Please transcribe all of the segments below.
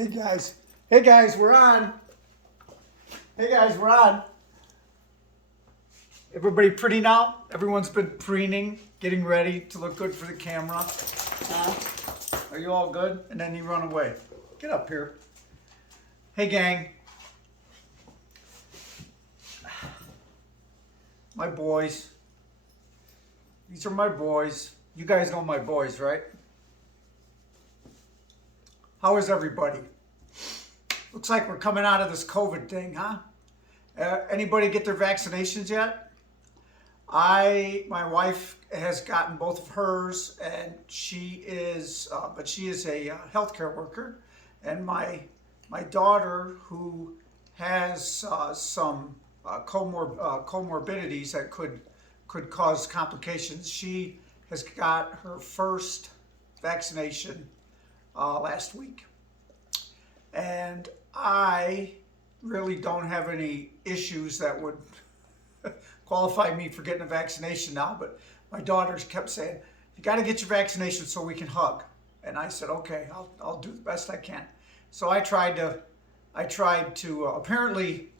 Hey guys. Hey guys, we're on. Hey guys, we're on. Everybody pretty now? Everyone's been preening, getting ready to look good for the camera. Huh? Are you all good? And then you run away. Get up here. Hey gang. My boys. These are my boys. You guys know my boys, right? How is everybody? Looks like we're coming out of this COVID thing, huh? Anybody get their vaccinations yet? My wife has gotten both of hers, and she is a healthcare worker, and my daughter, who has some comorbidities that could cause complications, she has got her first vaccination last week. And I really don't have any issues that would qualify me for getting a vaccination now, but my daughters kept saying, you got to get your vaccination so we can hug. And I said, okay, I'll do the best I can. So I tried to apparently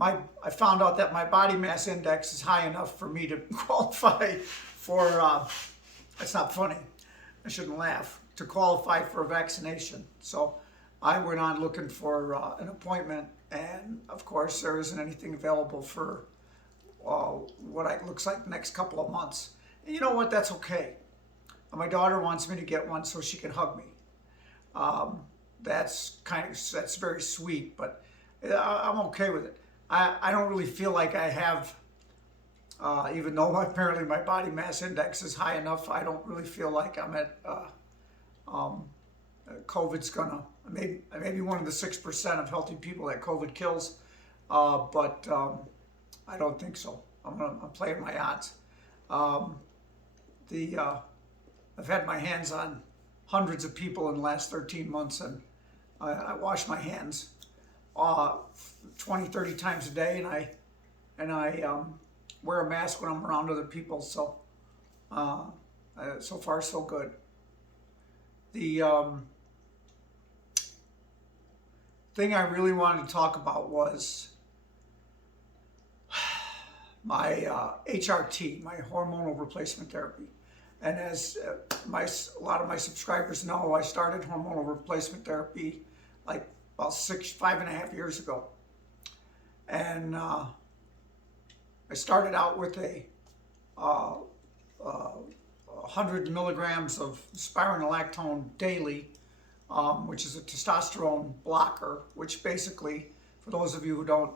I found out that my body mass index is high enough for me to qualify for, it's not funny, I shouldn't laugh, to qualify for a vaccination. So I went on looking for an appointment, and of course there isn't anything available for what looks like the next couple of months. And you know what? That's okay. My daughter wants me to get one so she can hug me. That's very sweet, but I'm okay with it. I don't really feel like I have, even though apparently my body mass index is high enough, I don't really feel like I'm at COVID's gonna, maybe one of the 6% of healthy people that COVID kills, but I don't think so. I'm playing my odds. I've had my hands on hundreds of people in the last 13 months, and I wash my hands 20, 30 times a day, and I wear a mask when I'm around other people. So so far so good. The thing I really wanted to talk about was my HRT, my hormonal replacement therapy. And as a lot of my subscribers know, I started hormonal replacement therapy like about 5.5 years ago. And I started out with a 100 milligrams of spironolactone daily, which is a testosterone blocker, which basically, for those of you who don't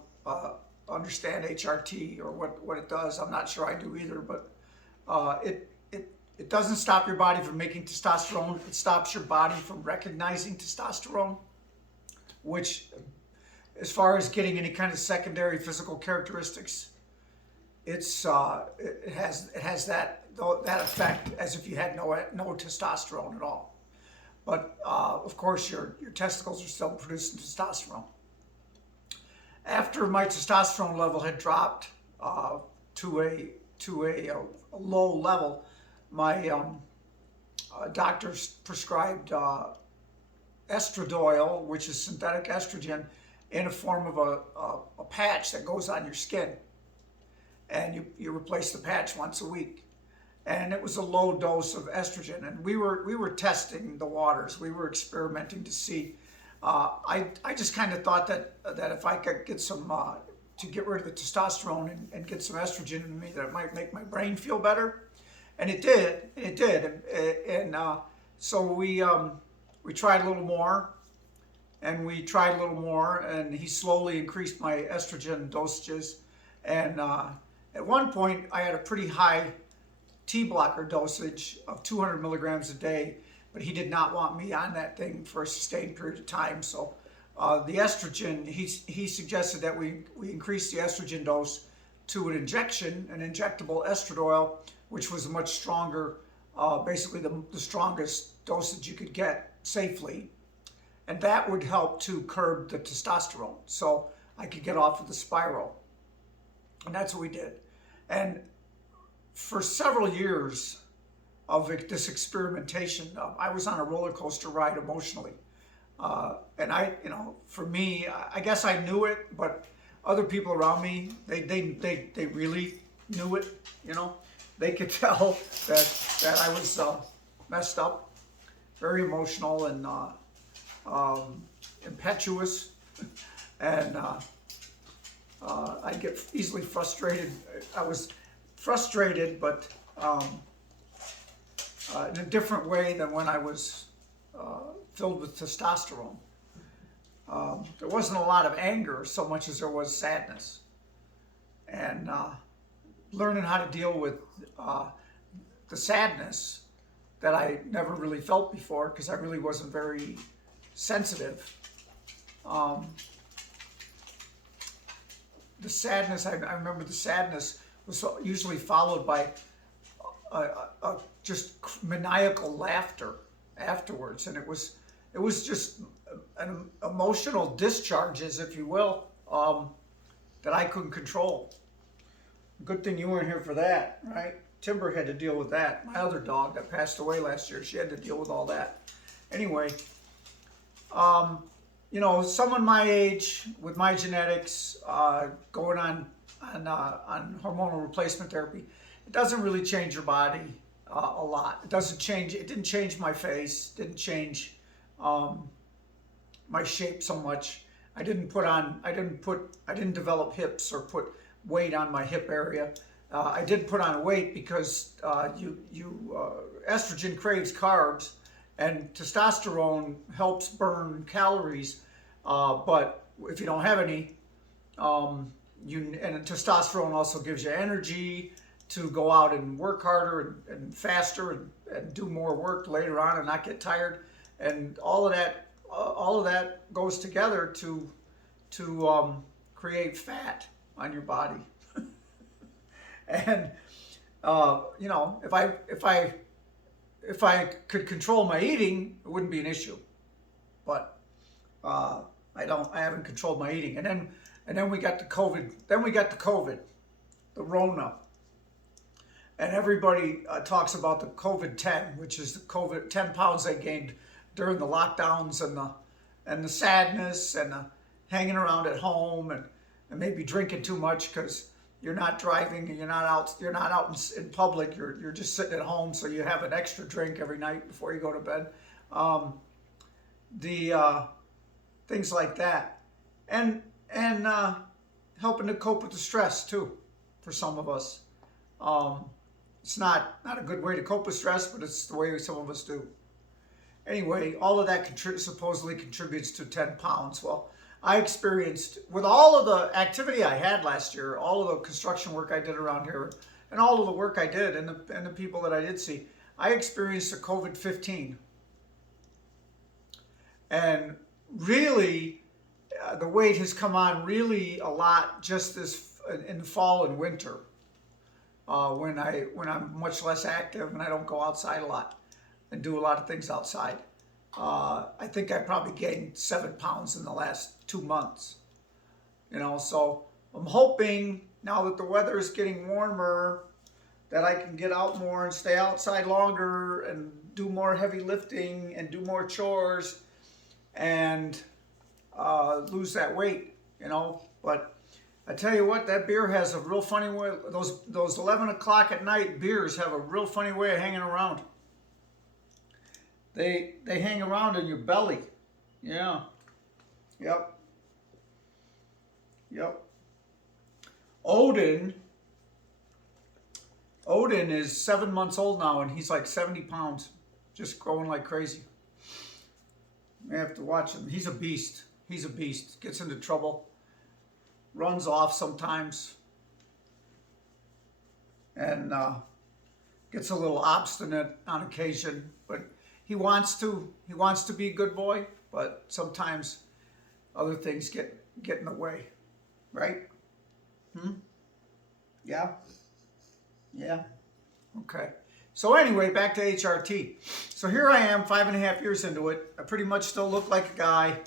understand HRT or what it does, I'm not sure I do either, but it doesn't stop your body from making testosterone. It stops your body from recognizing testosterone, which, as far as getting any kind of secondary physical characteristics, it has that effect as if you had no testosterone at all. But of course, your testicles are still producing testosterone. After my testosterone level had dropped to a low level, my doctors prescribed estradiol, which is synthetic estrogen, in a form of a patch that goes on your skin. And you replace the patch once a week. And it was a low dose of estrogen. And we were testing the waters. We were experimenting to see. I just kind of thought that if I could get some, to get rid of the testosterone and get some estrogen in me, that it might make my brain feel better. And it did. And so we tried a little more. And we tried a little more, and he slowly increased my estrogen dosages. And at one point, I had a pretty high T blocker dosage of 200 milligrams a day, but he did not want me on that thing for a sustained period of time. So the estrogen, he suggested that we increase the estrogen dose to an injectable estradiol, which was a much stronger, basically the strongest dosage you could get safely. And that would help to curb the testosterone, so I could get off of the spiral. And that's what we did. And for several years of this experimentation, I was on a roller coaster ride emotionally. And for me, I guess I knew it, but other people around me, they really knew it. They could tell that I was messed up, very emotional and impetuous, and I'd get easily frustrated. I was frustrated, but in a different way than when I was filled with testosterone. There wasn't a lot of anger so much as there was sadness. And learning how to deal with the sadness that I never really felt before because I really wasn't very sensitive. The sadness, I remember the sadness was usually followed by just maniacal laughter afterwards. And it was just an emotional discharges, if you will, that I couldn't control. Good thing you weren't here for that, right? Timber had to deal with that. My other dog that passed away last year, she had to deal with all that. Anyway, someone my age with my genetics, going on hormonal replacement therapy, it doesn't really change your body a lot. It didn't change my face, didn't change my shape so much. I didn't develop hips or put weight on my hip area. I did put on weight because estrogen craves carbs, and testosterone helps burn calories. But if you don't have any, and testosterone also gives you energy to go out and work harder and faster and do more work later on and not get tired, and all of that goes together to create fat on your body. And if I could control my eating, it wouldn't be an issue. But I haven't controlled my eating. And then we got the COVID. Then we got the Rona. And everybody talks about the COVID-10, which is the COVID 10 pounds I gained during the lockdowns and the sadness and the hanging around at home and maybe drinking too much because you're not driving and you're not out in public. You're just sitting at home, so you have an extra drink every night before you go to bed. Things like that, and helping to cope with the stress too, for some of us. It's not a good way to cope with stress, but it's the way some of us do. Anyway, all of that supposedly contributes to 10 pounds. Well, I experienced, with all of the activity I had last year, all of the construction work I did around here, and all of the work I did, and the people that I did see, I experienced a COVID-15. And really, the weight has come on really a lot just in the fall and winter, when I'm much less active and I don't go outside a lot and do a lot of things outside. I think I probably gained 7 pounds in the last 2 months. So I'm hoping now that the weather is getting warmer that I can get out more and stay outside longer and do more heavy lifting and do more chores and lose that weight, But I tell you what, that beer has a real funny way. Those 11 o'clock at night beers have a real funny way of hanging around. They hang around in your belly. Yeah. Yep. Odin is 7 months old now, and he's like 70 pounds, just growing like crazy. I have to watch him. He's a beast. Gets into trouble, runs off sometimes, and gets a little obstinate on occasion, but he wants to be a good boy, but sometimes other things get in the way, right? Yeah. Okay. So anyway, back to HRT. So here I am, 5.5 years into it. I pretty much still look like a guy.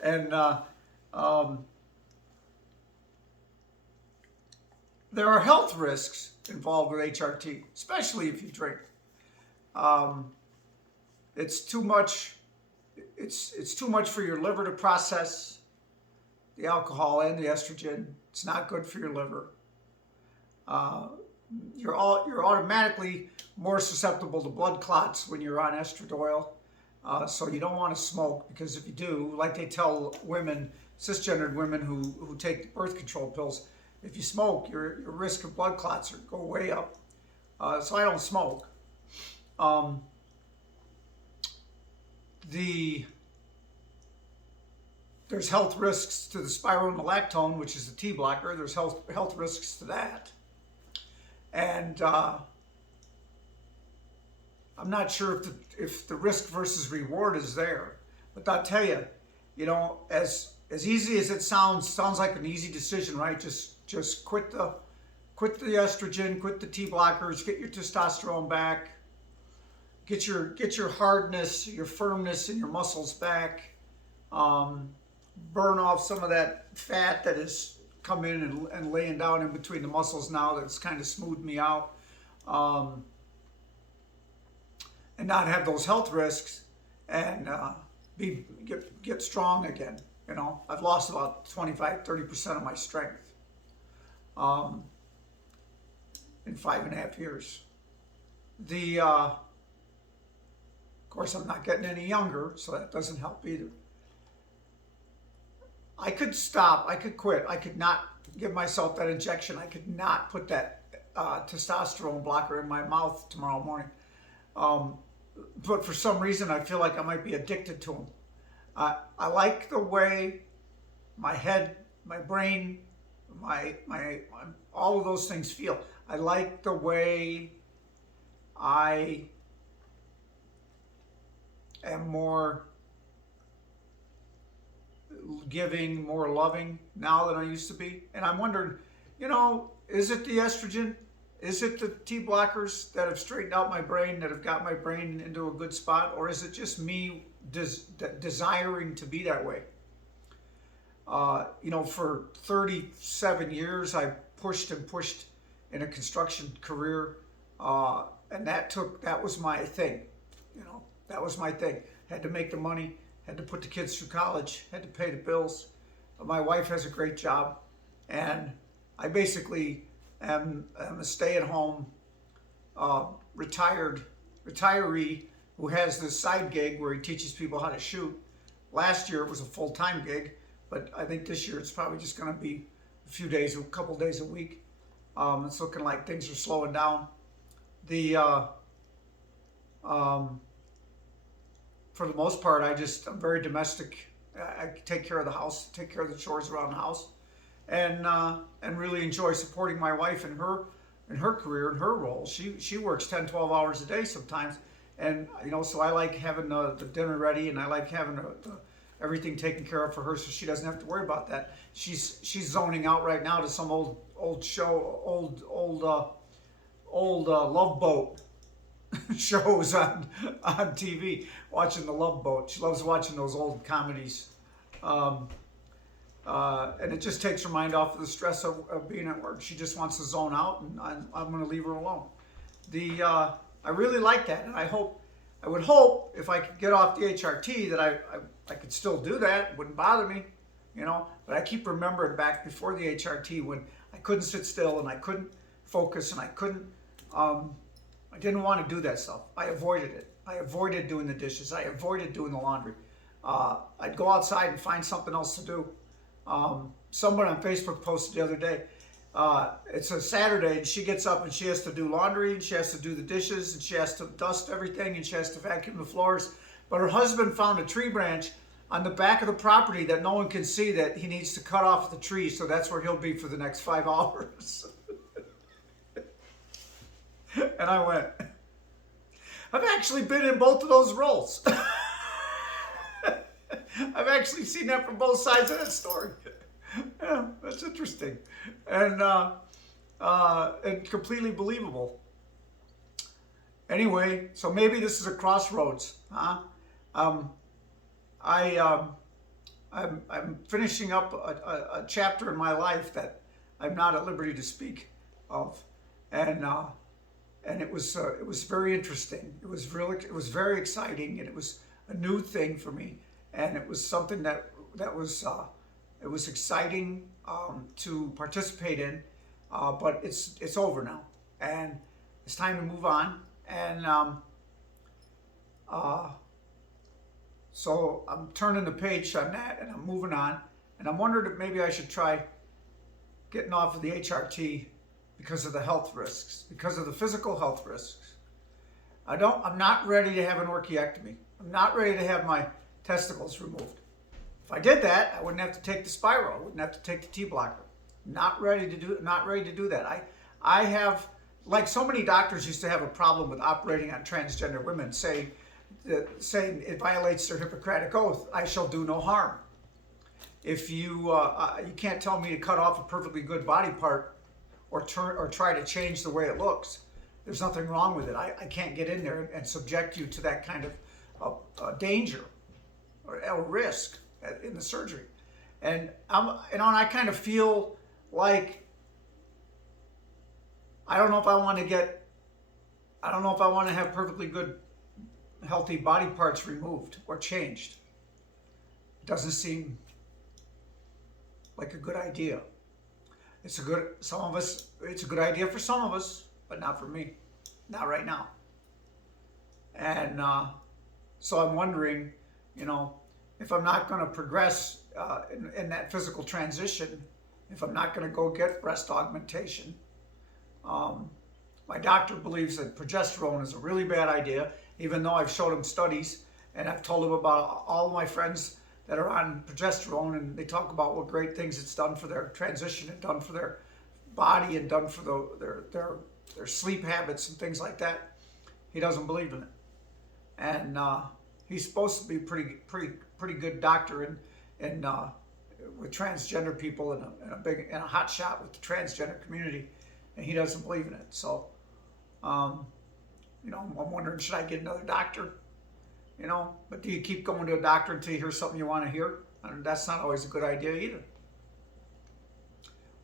And there are health risks involved with HRT, especially if you drink. it's too much. It's too much for your liver to process the alcohol and the estrogen. It's not good for your liver. You're automatically more susceptible to blood clots when you're on estradiol. So you don't want to smoke, because if you do, like they tell women, cisgendered women who take birth control pills, if you smoke, your risk of blood clots go way up. So I don't smoke. There's health risks to the spironolactone, which is the T blocker. There's health risks to that. And I'm not sure if the risk versus reward is there. But I'll tell you, as easy as it sounds like an easy decision, right? Just quit the estrogen, quit the T blockers, get your testosterone back, get your hardness, your firmness in your muscles back, burn off some of that fat that has come in and laying down in between the muscles now that's kind of smoothed me out, and not have those health risks, and get strong again. I've lost about 25-30% of my strength in 5.5 years. Of course, I'm not getting any younger, so that doesn't help either. I could stop, I could quit, I could not give myself that injection, I could not put that testosterone blocker in my mouth tomorrow morning. But for some reason, I feel like I might be addicted to them. I like the way my head, my brain, my all of those things feel. I like the way I am more giving, more loving now than I used to be. And I'm wondering, is it the estrogen? Is it the T blockers that have straightened out my brain, that have got my brain into a good spot? Or is it just me desiring to be that way? For 37 years, I pushed and pushed in a construction career. And that was my thing. That was my thing. Had to make the money, had to put the kids through college, had to pay the bills. My wife has a great job, and I basically am a stay-at-home retiree who has this side gig where he teaches people how to shoot. Last year it was a full-time gig, but I think this year it's probably just going to be a couple days a week. It's looking like things are slowing down. For the most part, I'm very domestic. I take care of the house, take care of the chores around the house, and really enjoy supporting my wife in her career and her role. She works 10, 12 hours a day sometimes, and so I like having the dinner ready, and I like having everything taken care of for her, so she doesn't have to worry about that. She's zoning out right now to some old show, old Love Boat shows on TV, watching the Love Boat. She loves watching those old comedies, and it just takes her mind off of the stress of being at work. She just wants to zone out, and I'm going to leave her alone. I really like that, and I would hope if I could get off the HRT that I could still do that. It wouldn't bother me, But I keep remembering back before the HRT when I couldn't sit still and I couldn't focus and I couldn't. I didn't want to do that stuff. I avoided it. I avoided doing the dishes. I avoided doing the laundry. I'd go outside and find something else to do. Someone on Facebook posted the other day, it's a Saturday and she gets up and she has to do laundry and she has to do the dishes and she has to dust everything and she has to vacuum the floors. But her husband found a tree branch on the back of the property that no one can see that he needs to cut off the tree, so that's where he'll be for the next 5 hours. And I went, I've actually been in both of those roles. I've actually seen that from both sides of that story. Yeah, that's interesting. And completely believable. Anyway, so maybe this is a crossroads, huh? I'm finishing up a chapter in my life that I'm not at liberty to speak of, and and it was very interesting. It was very exciting, and it was a new thing for me, and it was something that was it was exciting to participate in, but it's over now, and it's time to move on. And so I'm turning the page on that, and I'm moving on, and I'm wondering if maybe I should try getting off of the HRT because of the health risks, because of the physical health risks. I'm not ready to have an orchiectomy. I'm not ready to have my testicles removed. If I did that, I wouldn't have to take the spiral. I wouldn't have to take the T blocker. Not ready to do that. I have, like so many doctors used to have a problem with operating on transgender women, saying it violates their Hippocratic oath. I shall do no harm. If you can't tell me to cut off a perfectly good body part or try to change the way it looks. There's nothing wrong with it. I can't get in there and subject you to that kind of danger or risk in the surgery. And I kind of feel like I don't know if I want to have perfectly good, healthy body parts removed or changed. It doesn't seem like a good idea. It's a good idea for some of us, but not for me, not right now. And so I'm wondering, if I'm not going to progress in that physical transition, if I'm not going to go get breast augmentation. My doctor believes that progesterone is a really bad idea, even though I've showed him studies and I've told him about all of my friends that are on progesterone, and they talk about what great things it's done for their transition and done for their body and done for their sleep habits and things like that. He doesn't believe in it, and he's supposed to be pretty good doctor in with transgender people and a hot shot with the transgender community, and he doesn't believe in it. So, I'm wondering, should I get another doctor? But do you keep going to a doctor until you hear something you want to hear? That's not always a good idea either.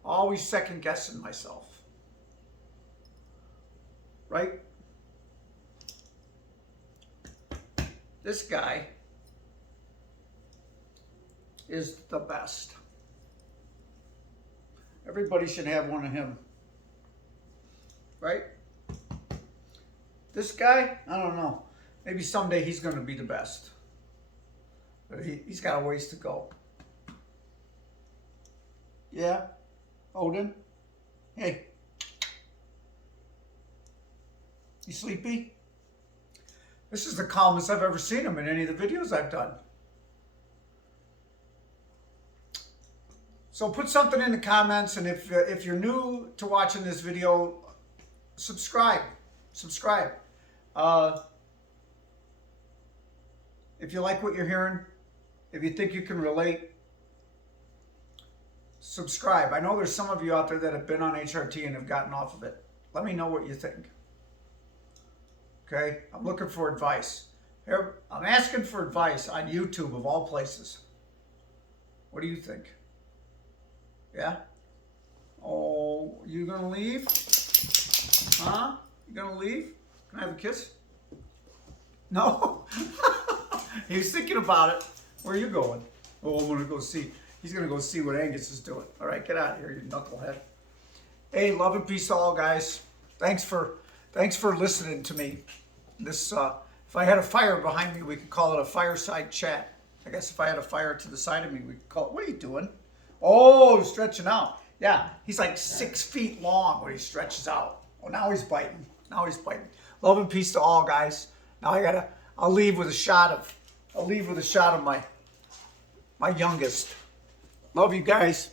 Always second guessing myself, right? This guy is the best. Everybody should have one of him, right? This guy, I don't know. Maybe someday he's going to be the best. But he's got a ways to go. Yeah? Odin? Hey. You sleepy? This is the calmest I've ever seen him in any of the videos I've done. So put something in the comments, and if you're new to watching this video, subscribe. If you like what you're hearing, if you think you can relate, subscribe. I know there's some of you out there that have been on HRT and have gotten off of it. Let me know what you think. Okay? I'm looking for advice. Here, I'm asking for advice on YouTube of all places. What do you think? Yeah? Oh, you gonna leave? Huh? You gonna leave? Can I have a kiss? No? He was thinking about it. Where are you going? Oh, I'm gonna go see. He's gonna go see what Angus is doing. All right, get out of here, you knucklehead. Hey, love and peace to all, guys. Thanks for listening to me. This, if I had a fire behind me, we could call it a fireside chat. I guess if I had a fire to the side of me, we could call it. What are you doing? Oh, stretching out. Yeah, he's like 6 feet long when he stretches out. Oh, now he's biting. Love and peace to all, guys. Now I'll leave with a shot of my youngest. Love you guys.